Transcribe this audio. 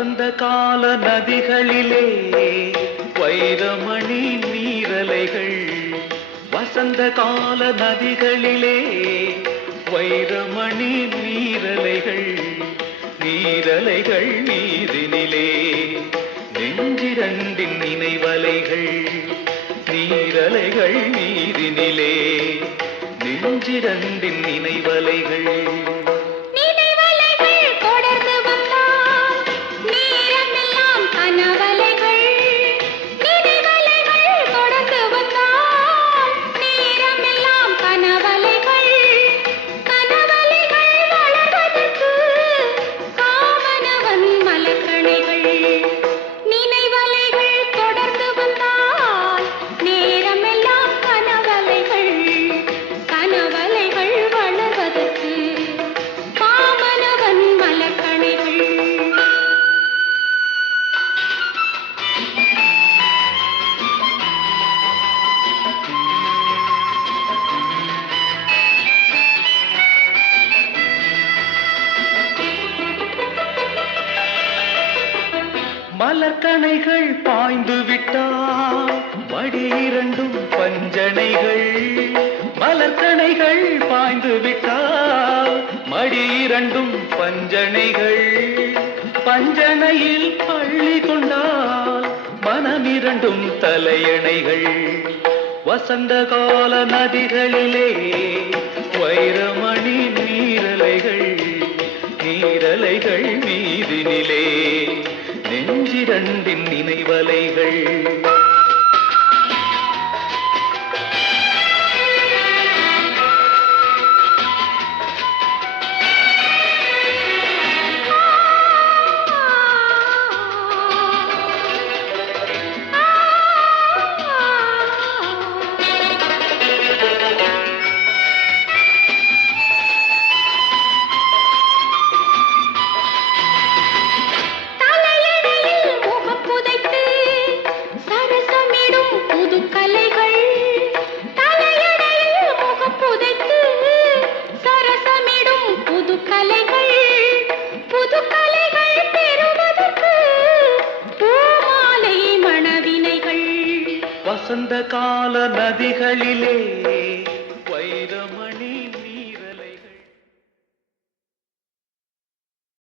வசந்த கால நதிகளிலே வைரமணி நீரலைகள். வசந்த கால நதிகளிலே வைரமணி நீரலைகள். நீரலைகள் நீரினிலே நெஞ்சிரண்டின் நினைவலைகள். நீரலைகள் நீரினிலே நெஞ்சிரண்டின் நினைவலைகள். மலர்கணைகள் பாய்ந்து விட்டால் மடி இரண்டும் பஞ்சனைகள். மலர்கணைகள் பாய்ந்து விட்டால் மடி இரண்டும் பஞ்சனைகள். பஞ்சனையில் பள்ளி கொண்டால் மனமிரண்டும் தலையணைகள். வசந்த கால நதிகளிலே வைரமணி நீரலைகள். நீரலைகள் மீதினிலே நெஞ்சிரண்டின் நினைவலைகள். வசந்த கால நதிகளிலே